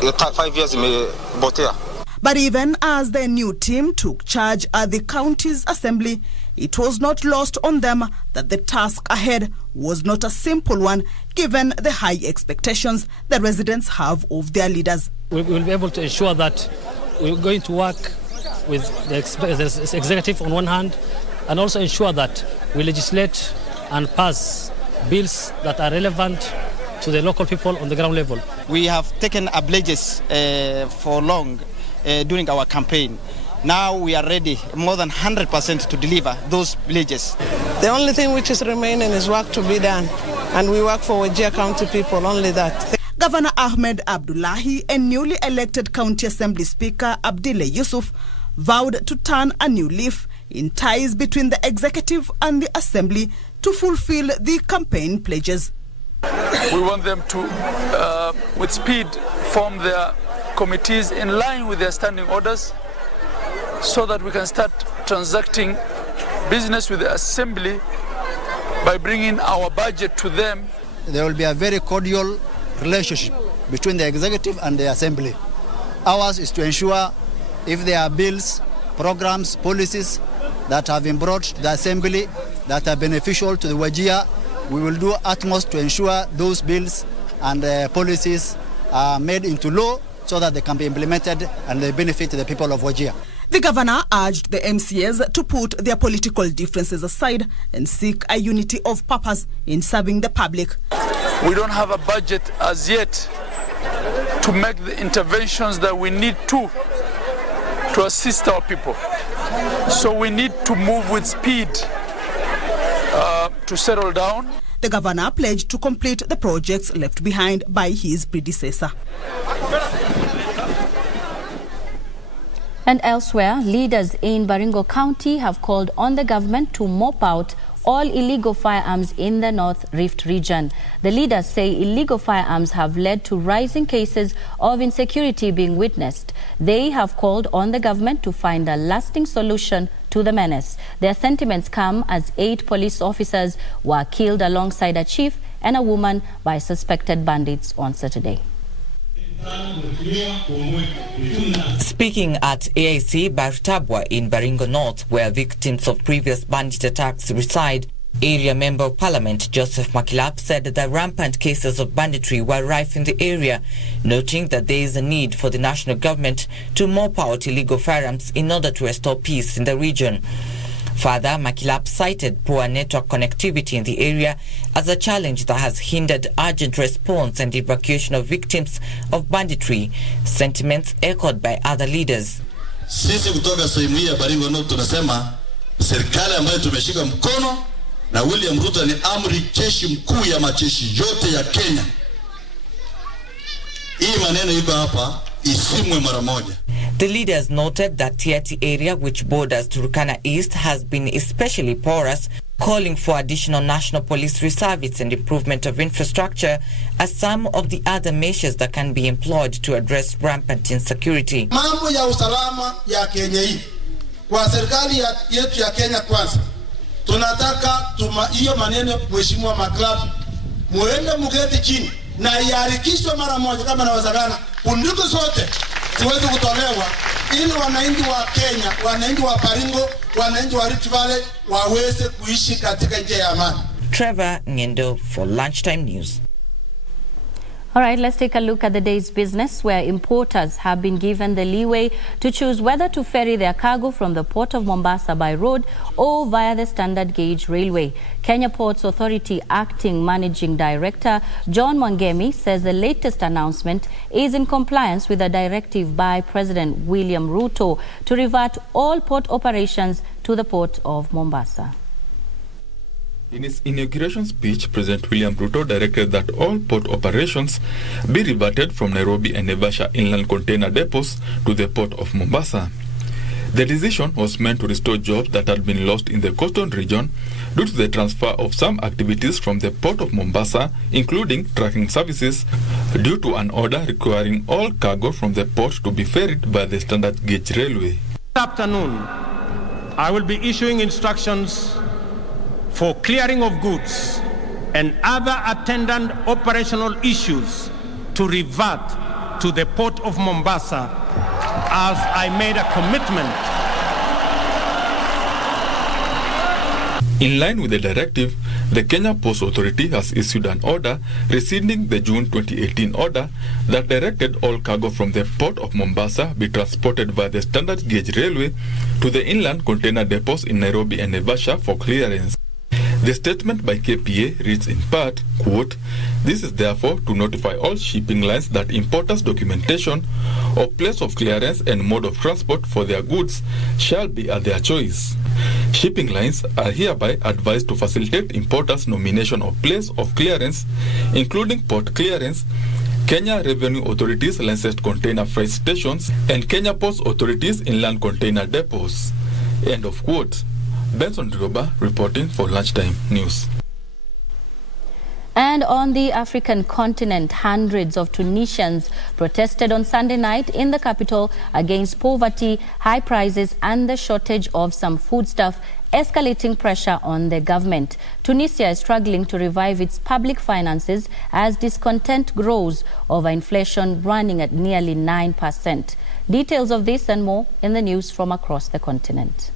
5 years imebotea. But even as the new team took charge at the county's assembly, it was not lost on them that the task ahead was not a simple one, given the high expectations the residents have of their leaders. We will be able to ensure that we're going to work with the executive on one hand, and also ensure that we legislate and pass bills that are relevant to the local people on the ground level. We have taken pledges for long during our campaign. Now we are ready, more than 100% to deliver those pledges. The only thing which is remaining is work to be done, and we work for Wajir County people, only that. Governor Ahmed Abdullahi and newly elected County Assembly Speaker Abdile Yusuf vowed to turn a new leaf in ties between the executive and the assembly to fulfill the campaign pledges. We want them to, with speed, form their committees in line with their standing orders so that we can start transacting business with the assembly by bringing our budget to them. There will be a very cordial relationship between the executive and the assembly. Ours is to ensure if there are bills, programs, policies that have been brought to the assembly that are beneficial to the Wajir, we will do utmost to ensure those bills and policies are made into law so that they can be implemented and they benefit the people of Wajir. The governor urged the MCAs to put their political differences aside and seek a unity of purpose in serving the public. We don't have a budget as yet to make the interventions that we need to assist our people. So we need to move with speed to settle down. The governor pledged to complete the projects left behind by his predecessor. And elsewhere, leaders in Baringo County have called on the government to mop out all illegal firearms in the North Rift region. The leaders say illegal firearms have led to rising cases of insecurity being witnessed. They have called on the government to find a lasting solution to the menace. Their sentiments come as 8 police officers were killed alongside a chief and a woman by suspected bandits on Saturday. Speaking at AIC Bartabwa in Baringo North, where victims of previous bandit attacks reside, Area Member of Parliament Joseph Makilap said that rampant cases of banditry were rife in the area, noting that there is a need for the national government to mop out illegal firearms in order to restore peace in the region. Further, Makilap cited poor network connectivity in the area as a challenge that has hindered urgent response and evacuation of victims of banditry, sentiments echoed by other leaders. Sisi kutoka sehemu hii ya Baringo North tunasema serikali ambayo tumeshika mkono na William Ruto ni amri jeshi mkuu ya majeshi yote ya Kenya. Hii maneno iko hapa isimwe mara moja. The leaders noted that Tiati area, which borders Turkana East, has been especially porous, calling for additional national police reserves and improvement of infrastructure as some of the other measures that can be employed to address rampant insecurity. Mambo ya usalama ya Kenya hii kwa serikali yetu ya Kenya kwanza, tunataka hiyo maneno mheshimiwa maklabu muende mugeti chini na iharikishwe mara moja kama inawezekana, bunduki zote ziweze kutolewa ili wananchi wa Kenya, wananchi wa Baringo, wananchi wa Rift Valley waweze kuishi katika njia ya amani. Trevor Ngendo for Lunchtime News. All right, let's take a look at the day's business, where importers have been given the leeway to choose whether to ferry their cargo from the port of Mombasa by road or via the standard gauge railway. Kenya Ports Authority Acting Managing Director John Mwangemi says the latest announcement is in compliance with a directive by President William Ruto to revert all port operations to the port of Mombasa. In his inauguration speech, President William Ruto directed that all port operations be reverted from Nairobi and Naivasha inland container depots to the port of Mombasa. The decision was meant to restore jobs that had been lost in the coastal region due to the transfer of some activities from the port of Mombasa, including trucking services, due to an order requiring all cargo from the port to be ferried by the standard gauge railway. This afternoon, I will be issuing instructions for clearing of goods and other attendant operational issues to revert to the port of Mombasa, as I made a commitment. In line with the directive, the Kenya Ports Authority has issued an order rescinding the June 2018 order that directed all cargo from the port of Mombasa be transported by the standard gauge railway to the inland container depots in Nairobi and Naivasha for clearance. The statement by KPA reads in part, quote, "This is therefore to notify all shipping lines that importers' documentation or place of clearance and mode of transport for their goods shall be at their choice. Shipping lines are hereby advised to facilitate importers' nomination of place of clearance, including port clearance, Kenya Revenue Authority's licensed container freight stations, and Kenya Ports Authority's inland container depots." End of quote. Benson Droba reporting for Lunchtime News. And on the African continent, hundreds of Tunisians protested on Sunday night in the capital against poverty, high prices and the shortage of some foodstuff, escalating pressure on the government. Tunisia is struggling to revive its public finances as discontent grows over inflation running at nearly 9%. Details of this and more in the news from across the continent.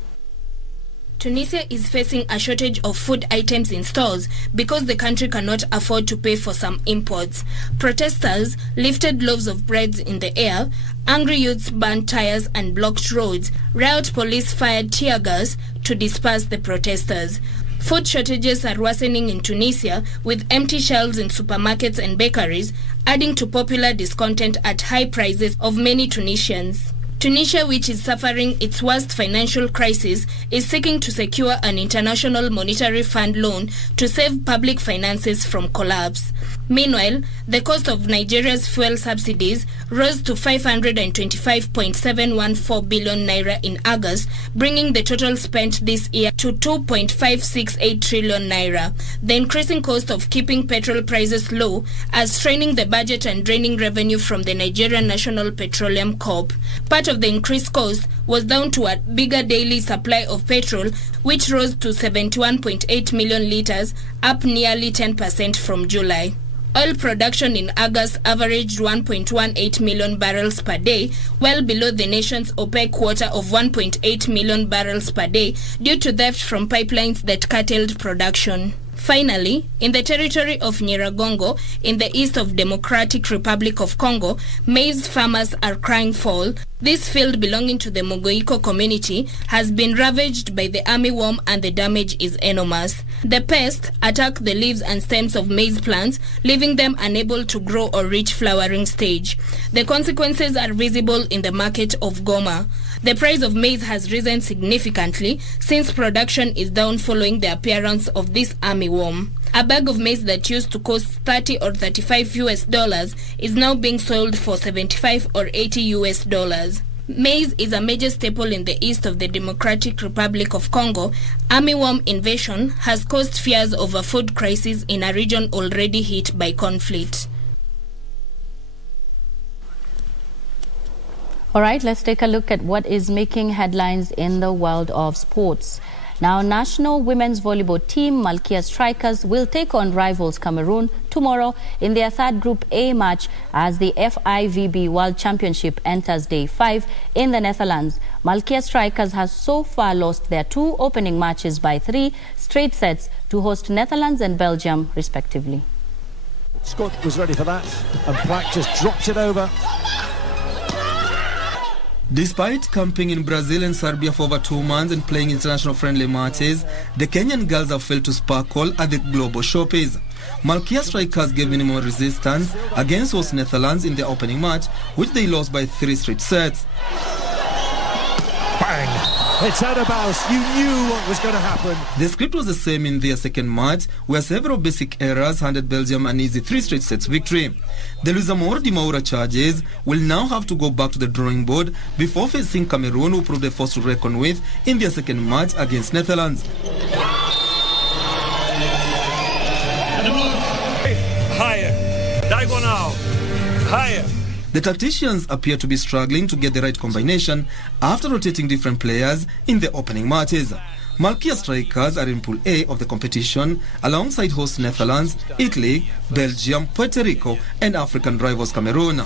Tunisia is facing a shortage of food items in stores because the country cannot afford to pay for some imports. Protesters lifted loaves of bread in the air, angry youths burned tires and blocked roads. Riot police fired tear gas to disperse the protesters. Food shortages are worsening in Tunisia, with empty shelves in supermarkets and bakeries, adding to popular discontent at high prices of many Tunisians. Tunisia, which is suffering its worst financial crisis, is seeking to secure an international monetary fund loan to save public finances from collapse. Meanwhile, the cost of Nigeria's fuel subsidies rose to 525.714 billion naira in August, bringing the total spent this year to 2.568 trillion naira. The increasing cost of keeping petrol prices low are straining the budget and draining revenue from the Nigerian National Petroleum Corp. Part of the increased cost was down to a bigger daily supply of petrol, which rose to 71.8 million litres, up nearly 10% from July. Oil production in August averaged 1.18 million barrels per day, well below the nation's OPEC quota of 1.8 million barrels per day due to theft from pipelines that curtailed production. Finally, in the territory of Nyiragongo, in the east of Democratic Republic of Congo, maize farmers are crying foul. This field belonging to the Mogoiko community has been ravaged by the armyworm and the damage is enormous. The pest attack the leaves and stems of maize plants, leaving them unable to grow or reach flowering stage. The consequences are visible in the market of Goma. The price of maize has risen significantly since production is down following the appearance of this armyworm. A bag of maize that used to cost 30 or 35 US dollars is now being sold for 75 or 80 US dollars. Maize is a major staple in the east of the Democratic Republic of Congo. Armyworm invasion has caused fears of a food crisis in a region already hit by conflict. All right, let's take a look at what is making headlines in the world of sports. Now, national women's volleyball team Malkia Strikers will take on rivals Cameroon tomorrow in their third Group A match as the FIVB World Championship enters Day 5 in the Netherlands. Malkia Strikers has so far lost their 2 opening matches by 3 straight sets to host Netherlands and Belgium, respectively. Scott was ready for that, and Plack just dropped it over. Despite camping in Brazil and Serbia for over 2 months and playing international friendly matches, the Kenyan girls have failed to sparkle at the global showcase. Malkia Strikers gave minimal resistance against host Netherlands in their opening match, which they lost by 3 straight sets. Bang! It's out of bounds. You knew what was going to happen. The script was the same in their second match, where several basic errors handed Belgium an easy 3 straight sets victory. The Luisamor Di Maura charges will now have to go back to the drawing board before facing Cameroon, who proved a force to reckon with in their second match against Netherlands. Higher. Diagonal. Higher. The tacticians appear to be struggling to get the right combination after rotating different players in the opening matches. Malkia Strikers are in Pool A of the competition alongside host Netherlands, Italy, Belgium, Puerto Rico and African rivals Cameroon.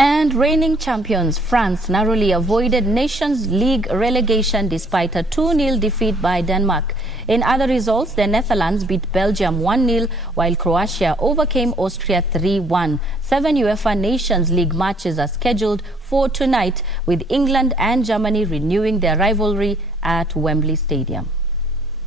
And reigning champions France narrowly avoided Nations League relegation despite a 2-0 defeat by Denmark. In other results, the Netherlands beat Belgium 1-0, while Croatia overcame Austria 3-1. 7 UEFA Nations League matches are scheduled for tonight, with England and Germany renewing their rivalry at Wembley Stadium.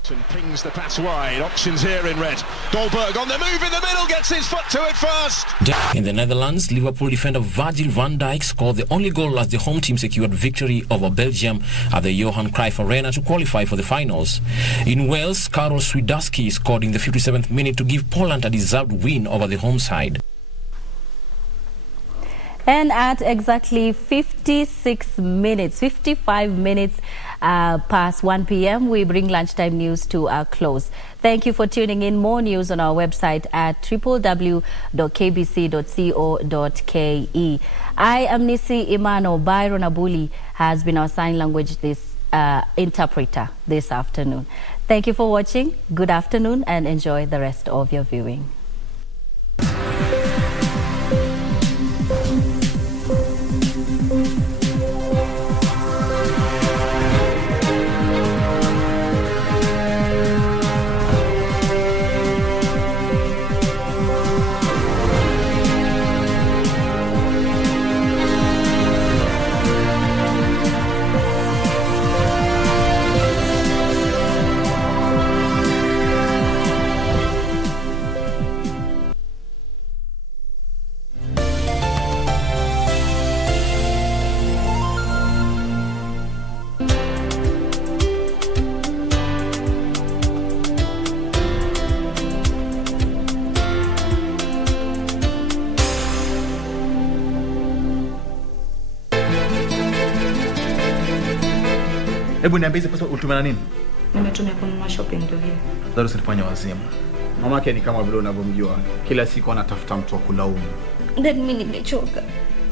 And pings the pass wide. Options here in red. Dolberg on the move in the middle, gets his foot to it first. In the Netherlands, Liverpool defender Virgil van Dijk scored the only goal as the home team secured victory over Belgium at the Johan Cruyff Arena to qualify for the finals. In Wales, Karol Swiderski scored in the 57th minute to give Poland a deserved win over the home side. And at exactly 55 minutes past 1 p.m., we bring lunchtime news to a close. Thank you for tuning in. More news on our website at www.kbc.co.ke. I am Nisi Imano. Byron Abuli has been our sign language interpreter this afternoon. Thank you for watching. Good afternoon and enjoy the rest of your viewing. Hebu niambie pesa ulitumia na nini? Nimetumia kununua shopping ndio hiyo. Daro usifanye wazimu. Mamake ni kama vile unavyomjua. Kila siku anatafuta mtu wa kulaumu. Dad, mimi nimechoka.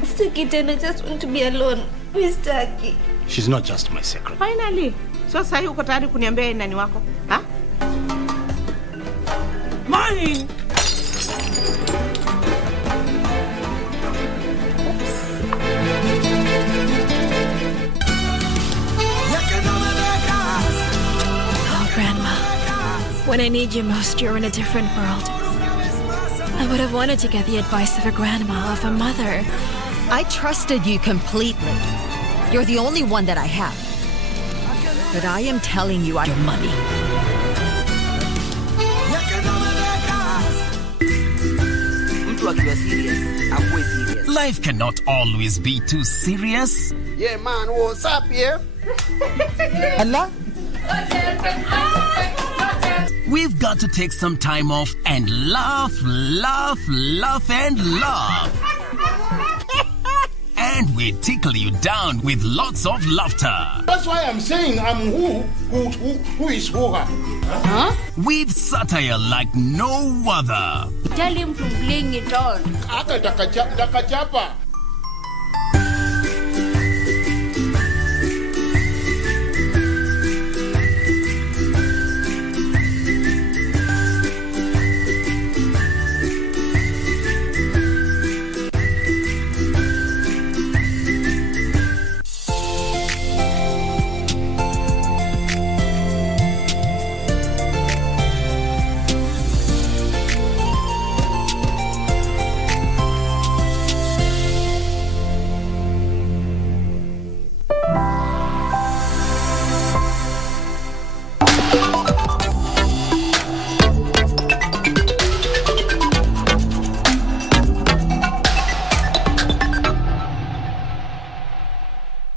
Sitaki tena, just want to be alone. Mistaki. She's not just my secret. Finally. So sasa uko tayari kuniambia yeye nani wako? Ha? Mine. When I need you most, you're in a different world. I would have wanted to get the advice of a grandma, of a mother. I trusted you completely. You're the only one that I have. But I am telling you, your money. Mtu akiwa serious, akuwe serious. Life cannot always be too serious. Yeah, man, what's up here? Allah? We've got to take some time off and laugh, and laugh. And we tickle you down with lots of laughter. That's why I'm saying I'm who is who. Huh? With satire like no other. Tell him to bring it on. Dakachapa.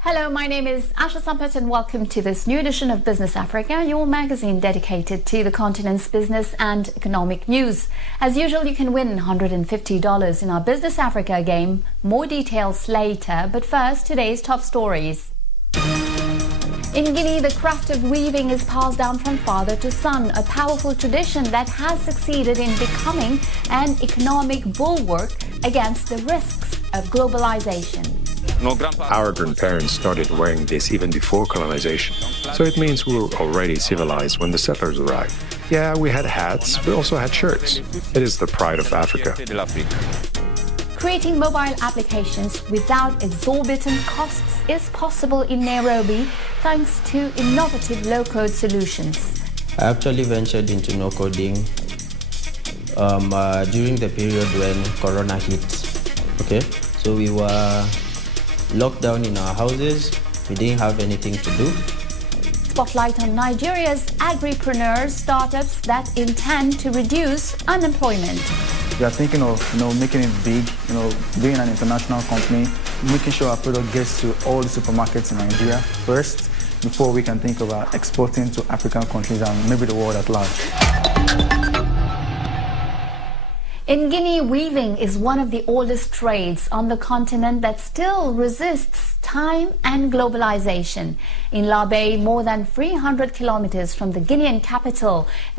Hello, my name is Asha Sampath and welcome to this new edition of Business Africa, your magazine dedicated to the continent's business and economic news. As usual, you can win $150 in our Business Africa game. More details later, but first, today's top stories. In Guinea, the craft of weaving is passed down from father to son, a powerful tradition that has succeeded in becoming an economic bulwark against the risks of globalization. Our grandparents started wearing this even before colonization, so it means we were already civilized when the settlers arrived. Yeah, we had hats, we also had shirts. It is the pride of Africa. Creating mobile applications without exorbitant costs is possible in Nairobi thanks to innovative low-code solutions. I actually ventured into no-coding during the period when Corona hit. Okay, so we were locked down in our houses. We didn't have anything to do. Spotlight on Nigeria's agripreneurs, startups that intend to reduce unemployment. We are thinking of making it big, being an international company, making sure our product gets to all the supermarkets in Nigeria first, before we can think about exporting to African countries and maybe the world at large. In Guinea, weaving is one of the oldest trades on the continent that still resists time and globalization. In Labey, more than 300 kilometers from the Guinean capital,